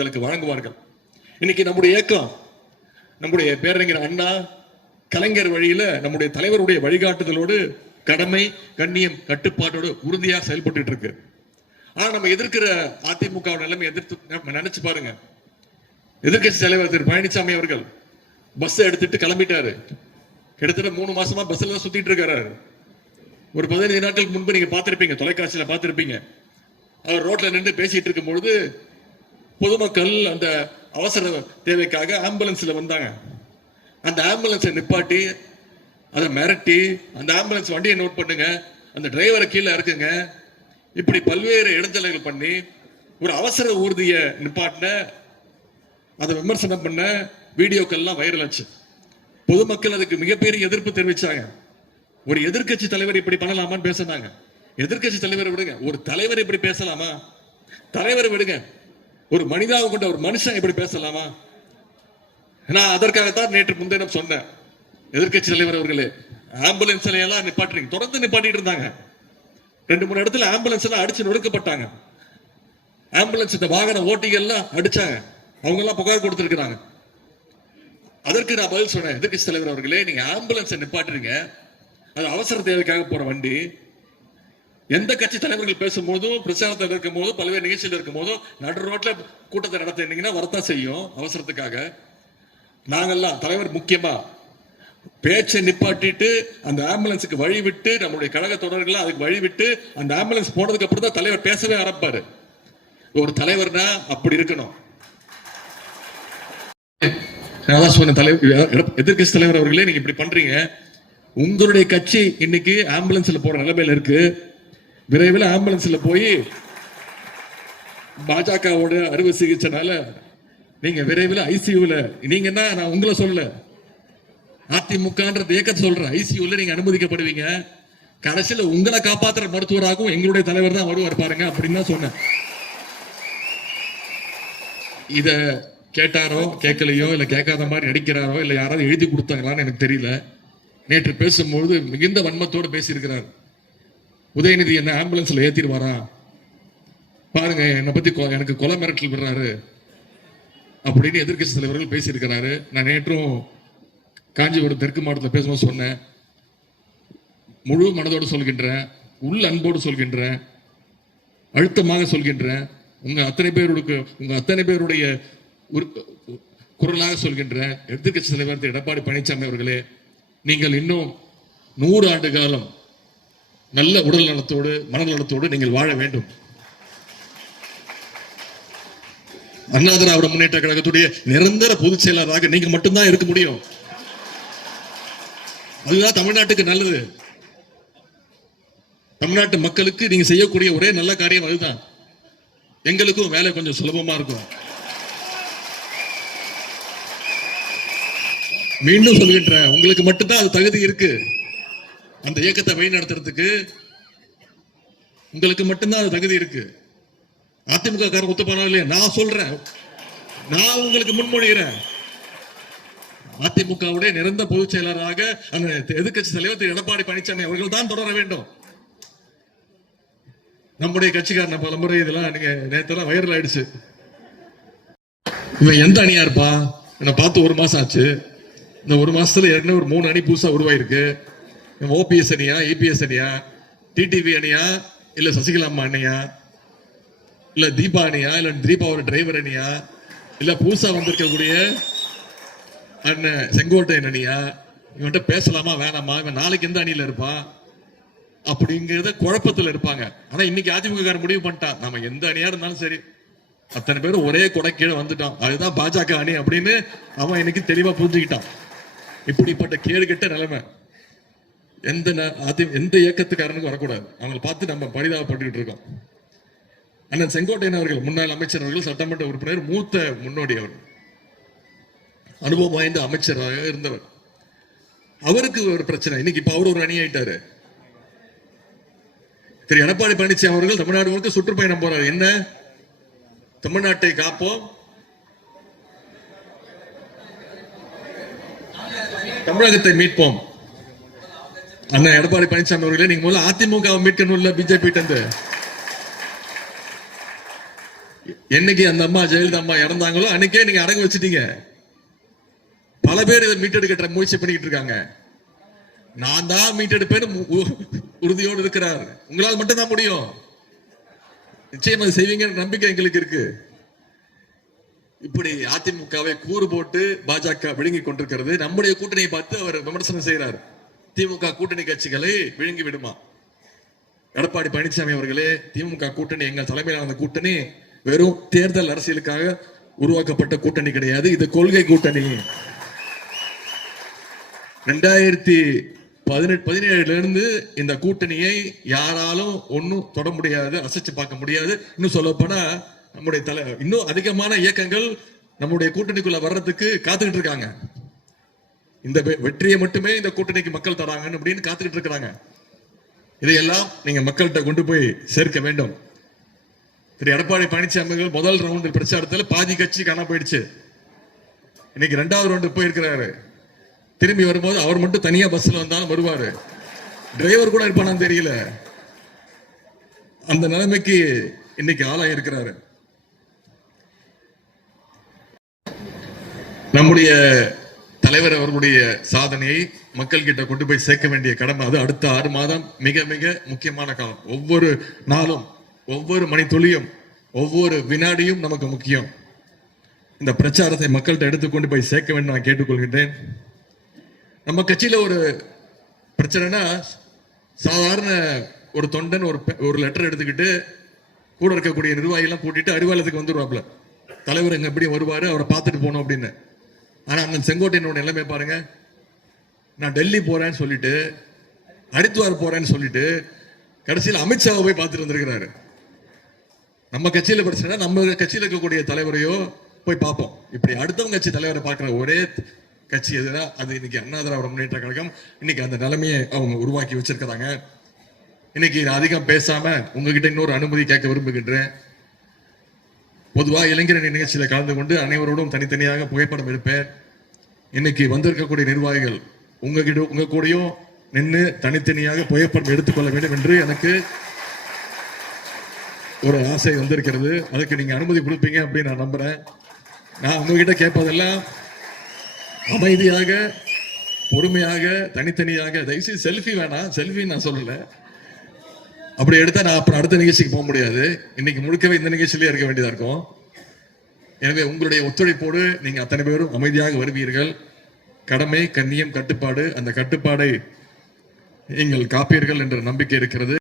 மக்களுக்கு வழங்குவார்கள். இன்னைக்கு நம்முடைய இயக்கம் நம்முடைய பேரறிஞர் அண்ணா கலைஞர் வழியில நம்முடைய தலைவருடைய வழிகாட்டுதலோடு கடமை கண்ணியம் கட்டுப்பாட்டோடு உறுதியா செயல்பட்டு இருக்கு. ஆனா நம்ம எதிர்க்கிற அதிமுக நிலைமை எதிர்த்து நினைச்சு பாருங்க. எதிர்க்கட்சி தலைவர் திரு. பழனிசாமி அவர்கள் பஸ் எடுத்துட்டு கிளம்பிட்டாரு. கிட்டத்தட்ட மூணு மாசமா பஸ்ல தான் சுத்திட்டு இருக்காரு. ஒரு பதினைந்து நாட்களுக்கு முன்பு நீங்க பார்த்திருப்பீங்க தொலைக்காட்சியில பார்த்திருப்பீங்க. அவர் ரோட்ல நின்று பேசிட்டு இருக்கும் பொழுது பொதுமக்கள் அந்த அவசர தேவைக்காக ஆம்புலன்ஸ்ல வந்தாங்க. அந்த ஆம்புலன்ஸை நிப்பாட்டி அதை மிரட்டி அந்த ஆம்புலன்ஸ் வண்டியை நோட் பண்ணுங்க அந்த டிரைவரை கீழே இருக்குங்க இப்படி பல்வேறு இடைஞ்சல்கள் பண்ணி ஒரு அவசர ஊர்தியை நிப்பாட்டின அதை விமர்சனம் பண்ண வீடியோக்கள்லாம் வைரல் ஆச்சு. பொதுமக்கள் அதுக்கு மிகப்பெரிய எதிர்ப்பு தெரிவிச்சாங்க. ஒரு எதிர்க்கட்சி தலைவர் இப்படி பண்ணலாமான்னு பேசினாங்க. எதிர்க்கட்சி தலைவரை விடுங்க. ஒரு தலைவர் இப்படி பேசலாமா? தலைவரை விடுங்க. ஒரு மனிதாவை கொண்ட ஒரு மனுஷன் இப்படி பேசலாமா? நான் அதற்காகத்தான் நேற்று முன்தினம் சொன்னேன். எதிர்கட்சி தலைவர் அவர்களே ஆம்புலன்ஸ்ல எல்லாம் நிப்பாட்டுறீங்க. தொடர்ந்து நிப்பாட்டிட்டு இருந்தாங்க. ரெண்டு மூணு இடத்துல ஆம்புலன்ஸ் எல்லாம் அடிச்சு நொடுக்கப்பட்டாங்க ஆம்புலன்ஸ் இந்த வாகன ஓட்டிகள் எல்லாம் அடிச்சாங்க. அவங்க எல்லாம் புகார் கொடுத்துருக்குறாங்க. அதற்கு நான் பதில் சொன்னேன். எதிர்கட்சி தலைவர் அவர்களே நீங்க ஆம்புலன்ஸை நிப்பாட்டுறீங்க. அது அவசர தேவைக்காக போற வண்டி. எந்த கட்சி தலைவர்கள் பேசும்போதும் பிரச்சாரத்தில் இருக்கும் போதும் பல்வேறு நிகழ்ச்சியில் இருக்கும் போதும் நடு ரோட்ல கூட்டத்தை நடத்தினீங்கன்னா வரத்தான் செய்யும் அவசரத்துக்காக. நாங்கெல்லாம் தலைவர் முக்கியமா பேச்சை நிப்பாட்டிட்டு அந்த ஆம்புலன்ஸுக்கு வழி விட்டு நம்முடைய கழக தொடர்கள் அதுக்கு வழி விட்டு அந்த ஆம்புலன்ஸ் போனதுக்கு அப்புறம் தான் தலைவர் பேசவே ஆரம்பிப்பாரு. ஒரு தலைவர்னா அப்படி இருக்கணும். நான் சொன்ன தலைவர் எதிர்கட்சி தலைவர் அவர்களே நீங்க இப்படி பண்றீங்க. உங்களுடைய கட்சி இன்னைக்கு ஆம்புலன்ஸ்ல போற நிலைமையில இருக்கு. விரைவில் ஆம்புலன்ஸில் போய் பாஜகவோட அறுவை சிகிச்சைனால நீங்க விரைவில் ஐசியூல நீங்கன்னா நான் உங்களை சொல்லல. அதிமுகன்ற இயக்கத்தை சொல்றேன். ஐசியூல நீங்க அனுமதிக்கப்படுவீங்க. கடைசியில் உங்களை காப்பாத்துற மருத்துவராகவும் எங்களுடைய தலைவர் தான் வருவார் பாருங்க அப்படின்னு தான் சொன்னேன். இத கேட்டாரோ கேட்கலையோ இல்ல கேட்காத மாதிரி நடிக்கிறாரோ இல்ல யாராவது எழுதி கொடுத்தாங்களான்னு எனக்கு தெரியல. நேற்று பேசும்போது மிகுந்த வன்மத்தோடு பேசியிருக்கிறார். உதயநிதி என்ன ஆம்புலன்ஸ்ல ஏத்திடுவாரா? பாருங்க என்னை பத்தி எனக்கு கொலை மிரட்டல் விடுறாரு. அப்படின்னு எதிர்க்கட்சி தலைவர்கள் பேசியிருக்கிறாரு. நான் நேற்றும் காஞ்சிபுரம் தெற்கு மாவட்டத்தில் பேசும்போது சொன்னேன். முழு மனதோடு சொல்கின்றேன். உள் அன்போடு சொல்கின்றேன். அழுத்தமாக சொல்கின்றேன். உங்க அத்தனை பேருக்கு உங்க அத்தனை பேருடைய உரு- குரலாக சொல்கின்றேன். எதிர்க்கட்சி தலைவர் எடப்பாடி பழனிசாமி அவர்களே நீங்கள் இன்னும் நூறு ஆண்டு காலம் நல்ல உடல் நலத்தோடு மனநலத்தோடு நீங்கள் வாழ வேண்டும். அண்ணாதிராவிட முன்னேற்ற கழகத்துடைய நிரந்தர பொதுச் செயலாளராக நீங்க மட்டும்தான் இருக்க முடியும். அதுதான் தமிழ்நாட்டுக்கு நல்லது. தமிழ்நாட்டு மக்களுக்கு நீங்க செய்யக்கூடிய ஒரே நல்ல காரியம் அதுதான். எங்களுக்கும் வேலை கொஞ்சம் சுலபமா இருக்கும். மீண்டும் சொல்கின்ற உங்களுக்கு மட்டும்தான் அது தகுதி இருக்கு. அந்த இயக்கத்தை வழிநடத்துறதுக்கு உங்களுக்கு மட்டும்தான் அது தகுதி இருக்கு. அதிமுக காரன் ஒத்துப்பானோ இல்லையா நான் சொல்றேன். நான் உங்களுக்கு முன்மொழிகிறேன். அதிமுகவுடைய நிரந்தர பொதுச் செயலராக அந்த எதிர்கட்சி தலைவர் திரு. எடப்பாடி பழனிசாமி அவர்கள் தான் தொடர வேண்டும். நம்முடைய கட்சிக்காரன் பல முறை இதெல்லாம் நீங்க நேத்தெல்லாம் வைரல் ஆயிடுச்சு. இவன் எந்த அணியா இருப்பா என்னை பார்த்து ஒரு மாசம் ஆச்சு. இந்த ஒரு மாசத்துல ஏற்கனவே ஒரு மூணு அணி புதுசா உருவாயிருக்கு. ஓபிஎஸ் அணியா இபிஎஸ் அணியா டிடிவி அணியா இல்ல சசிகலா அம்மா அணியா இல்ல தீபா அணியா இல்ல தீபாவோட டிரைவர் அணியா இல்ல புதுசா வந்திருக்கக்கூடிய அண்ணன் செங்கோட்டையன் அணியா இவன்கிட்ட பேசலாமா வேணாமா இவன் நாளைக்கு எந்த அணியில இருப்பான் அப்படிங்கிறத குழப்பத்துல இருப்பாங்க. ஆனா இன்னைக்கு அதிமுக காரன் முடிவு பண்ணிட்டான். நம்ம எந்த அணியா இருந்தாலும் சரி. அத்தனை பேரும் ஒரே கொடை கீழே வந்துட்டான். அதுதான் பாஜக அணி அப்படின்னு அவன் இன்னைக்கு தெளிவா புரிஞ்சுக்கிட்டான். இப்படிப்பட்ட கேடுகட்ட நிலைமை. எந்த ந- அதி எந்த இயக்கத்துக்காரனுக்கும் வரக்கூடாது. அவங்களை பார்த்து நம்ம பரிதாபப்பட்டுக்கிட்டு இருக்கோம். அண்ணன் செங்கோட்டையன் அவர்கள் முன்னாள் அமைச்சர் அவர்கள் சட்டமன்ற உறுப்பினர் மூத்த முன்னோடி அவர். அனுபவம் வாய்ந்த அமைச்சராக இருந்தவர். அவருக்கு ஒரு பிரச்சனை. இன்னைக்கு இப்ப அவர் ஒரு அணி ஆயிட்டாரு. திரு எடப்பாடி பழனிசாமி அவர்கள் தமிழ்நாடு முழுக்க சுற்றுப்பயணம் போறாரு. என்ன? தமிழ்நாட்டை காப்போம். தமிழகத்தை மீட்போம். அண்ணா எடப்பாடி பழனிசாமி அவர்களே நீங்க முதல்ல அதிமுக மீட்கணும் இல்ல பிஜேபி என்னைக்கு அந்த அம்மா ஜெயலலிதா அம்மா இறந்தாங்களோ அன்னைக்கே நீங்க அடகு வச்சிட்டீங்க. பல பேர் இதை மீட்டெடுக்கிற முயற்சி பண்ணிக்கிட்டு இருக்காங்க. நான் தான் மீட்டெடுப்பேன்னு உ- உறுதியோடு இருக்கிறார். உங்களால் மட்டும்தான் முடியும். நிச்சயம் அது செய்வீங்கன்ற நம்பிக்கை எங்களுக்கு இருக்கு. இப்படி அதிமுகவை கூறு போட்டு பாஜக விழுங்கி கொண்டிருக்கிறது. நம்முடைய கூட்டணியை பார்த்து அவர் விமர்சனம் செய்கிறார். திமுக கூட்டணி கட்சிகளை விழுங்கி விடுமா? எடப்பாடி பழனிசாமி அவர்களே திமுக கூட்டணி எங்கள் தலைமையிலான கூட்டணி வெறும் தேர்தல் அரசியலுக்காக உருவாக்கப்பட்ட கூட்டணி கிடையாது. இது கொள்கை கூட்டணி. ரெண்டாயிரத்தி பதினெட்டு பதினேழுல இருந்து இந்த கூட்டணியை யாராலும் ஒன்றும் தொட முடியாது அசைச்சு பார்க்க முடியாது. இன்னும் சொல்ல போனா நம்முடைய தலை இன்னும் அதிகமான இயக்கங்கள் நம்முடைய கூட்டணிக்குள்ள வர்றதுக்கு காத்துக்கிட்டு இருக்காங்க. இந்த வெற்றியை மட்டுமே இந்த கூட்டணிக்கு மக்கள் தராங்கன்னு அப்படின்னு காத்துக்கிட்டு இருக்கிறாங்க. இதையெல்லாம் நீங்க மக்கள்கிட்ட கொண்டு போய் சேர்க்க வேண்டும். திரு. எடப்பாடி பழனிசாமி முதல் ரவுண்டு பிரச்சாரத்தில் பாதி கட்சி காண போயிடுச்சு. இன்னைக்கு ரெண்டாவது ரவுண்டு போயிருக்கிறாரு. திரும்பி வரும்போது அவர் மட்டும் தனியா பஸ்ல வந்தாலும் வருவாரு. டிரைவர் கூட இருப்பானான்னு தெரியல. அந்த நிலைமைக்கு இன்னைக்கு ஆளாகி இருக்கிறாரு. நம்முடைய தலைவர் அவர்களுடைய சாதனையை மக்கள் கிட்ட கொண்டு போய் சேர்க்க வேண்டிய கடமை அது. அடுத்த ஆறு மாதம் மிக மிக முக்கியமான காலம். ஒவ்வொரு நாளும் ஒவ்வொரு மணித்துளியும் ஒவ்வொரு வினாடியும் நமக்கு முக்கியம். இந்த பிரச்சாரத்தை மக்கள்கிட்ட எடுத்துக்கொண்டு போய் சேர்க்க வேண்டும் நான் கேட்டுக்கொள்கின்றேன். நம்ம கட்சியில ஒரு பிரச்சனைனா சாதாரண ஒரு தொண்டன் ஒரு ஒரு லெட்டர் எடுத்துக்கிட்டு கூட இருக்கக்கூடிய நிர்வாகிகள்லாம் கூட்டிட்டு அறிவாலயத்துக்கு வந்துருவாப்ல தலைவர் எங்க எப்படி வருவாரு அவரை பார்த்துட்டு போனோம் அப்படின்னு. ஆனால் அந்த செங்கோட்டையனோட நிலைமை பாருங்க. நான் டெல்லி போறேன்னு சொல்லிட்டு ஹரித்வார் போறேன்னு சொல்லிட்டு கடைசியில் அமித்ஷாவை போய் பார்த்துட்டு வந்திருக்கிறாரு. நம்ம கட்சியில் பிரச்சனை நம்ம கட்சியில் இருக்கக்கூடிய தலைவரையோ போய் பார்ப்போம். இப்படி அடுத்தவங்க கட்சி தலைவரை பார்க்குற ஒரே கட்சி எதுனா அது இன்னைக்கு அண்ணா திராவிட முன்னேற்ற கழகம். இன்னைக்கு அந்த நிலைமையை அவங்க உருவாக்கி வச்சிருக்கிறாங்க. இன்னைக்கு நான் அதிகம் பேசாம உங்ககிட்ட இன்னொரு அனுமதி கேட்க விரும்புகின்றேன். பொதுவாக இளைஞரணி நிகழ்ச்சியில் கலந்து கொண்டு அனைவரோடும் தனித்தனியாக புகைப்படம் எடுப்பேன். இன்னைக்கு வந்திருக்கக்கூடிய நிர்வாகிகள் உங்ககிட்ட உங்க கூடயும் நின்று தனித்தனியாக புகைப்படம் எடுத்துக்கொள்ள வேண்டும் என்று எனக்கு ஒரு ஆசை வந்திருக்கிறது. அதுக்கு நீங்க அனுமதி கொடுப்பீங்க அப்படின்னு நான் நம்புறேன். நான் உங்ககிட்ட கேட்பதெல்லாம் அமைதியாக பொறுமையாக தனித்தனியாக தயவுசெய்து செல்ஃபி வேணாம் செல்ஃபி நான் சொல்லலை. அப்படி எடுத்தா நான் அப்புறம் அடுத்த நிகழ்ச்சிக்கு போக முடியாது. இன்னைக்கு முழுக்கவே இந்த நிகழ்ச்சியிலே இருக்க வேண்டியதா இருக்கும். எனவே உங்களுடைய ஒத்துழைப்போடு நீங்க அத்தனை பேரும் அமைதியாக வருவீர்கள். கடமை கண்ணியம் கட்டுப்பாடு அந்த கட்டுப்பாடை நீங்கள் காப்பீர்கள் என்ற நம்பிக்கை இருக்கிறது.